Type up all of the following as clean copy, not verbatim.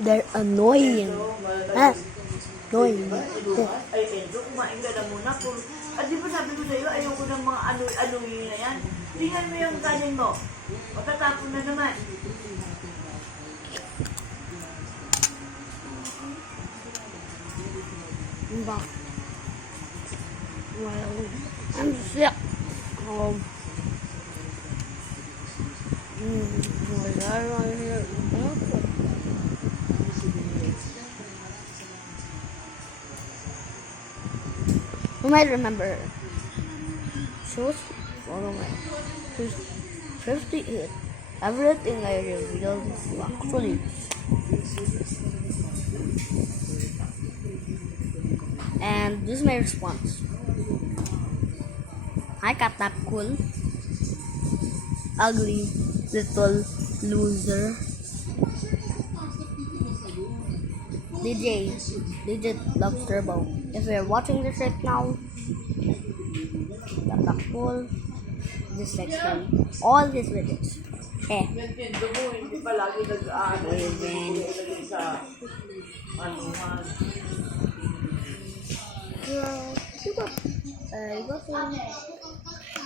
They're annoying. Ah, annoying. Ay, Enzo, kumain ka na muna. Di ba sabi ko sa'yo, ayoko ng mga aloy na yan. Tingnan mo yung kanin mo. Matatapon na naman. But, well, I'm sick. You might remember she was one of my she's 58. Everything I revealed is actually and this is my response. Hi Katap Cool. Ugly little loser. DJ Lobster Bow. If you're watching this right now, Katap Cool, dislike him. All his videos. Eh. Enzo mo, hindi pa lagi nag-ano. Sa anuhan.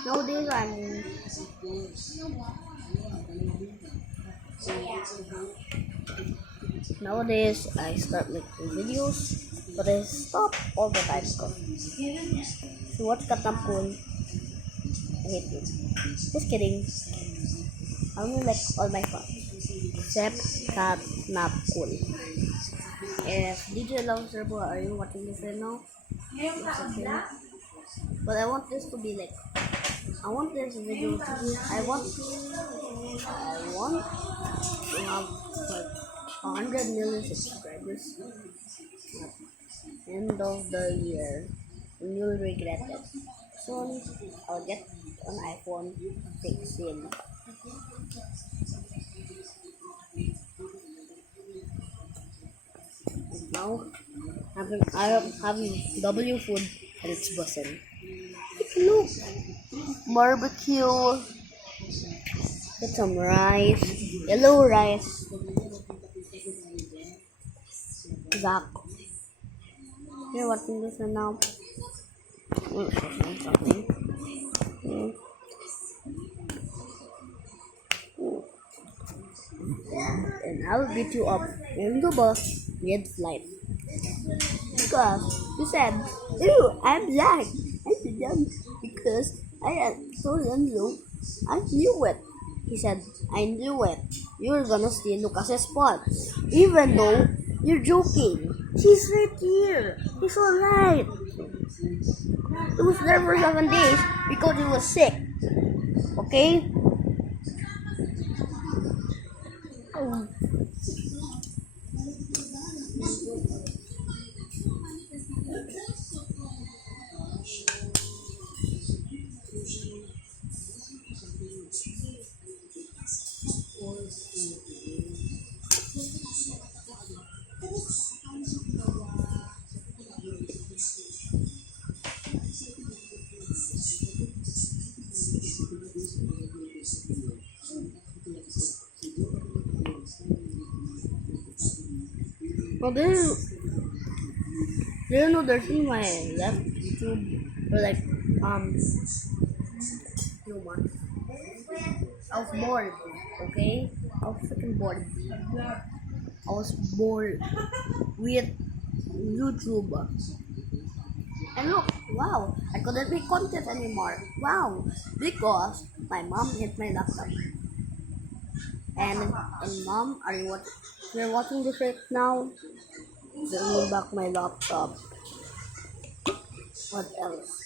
Nowadays Nowadays I start making videos, but I stop all the time because if you watch Katapun, I hate you. Just kidding. I only like all my fun except Katapun. If DJ loves Turbo, are you watching this right now? But I want this to be like, I want this video to be, I want to have like 100 million subscribers at the end of the year, and you'll regret it. Soon I'll get an iPhone 16. And now I am having W food and it's buzzing. Look, barbecue. Get some rice, yellow rice. Zach, you're watching this right now. And I'll beat you up in the bus mid-flight. Because you said, ew, I'm black. I said them because I am so young. I knew it. He said, I knew it. You were gonna steal Lucas's spot. Even though you're joking. She's right here. He's alright. He was there for 7 days because he was sick. Okay? Oh. Well, do you know there's in my left YouTube for like few months. I was bored, okay? I was freaking bored. I was bored with YouTube. And look, wow, I couldn't make content anymore. Wow, because my mom hit my laptop. And mom, are you you're watching this right now? Bring me back my laptop. What else?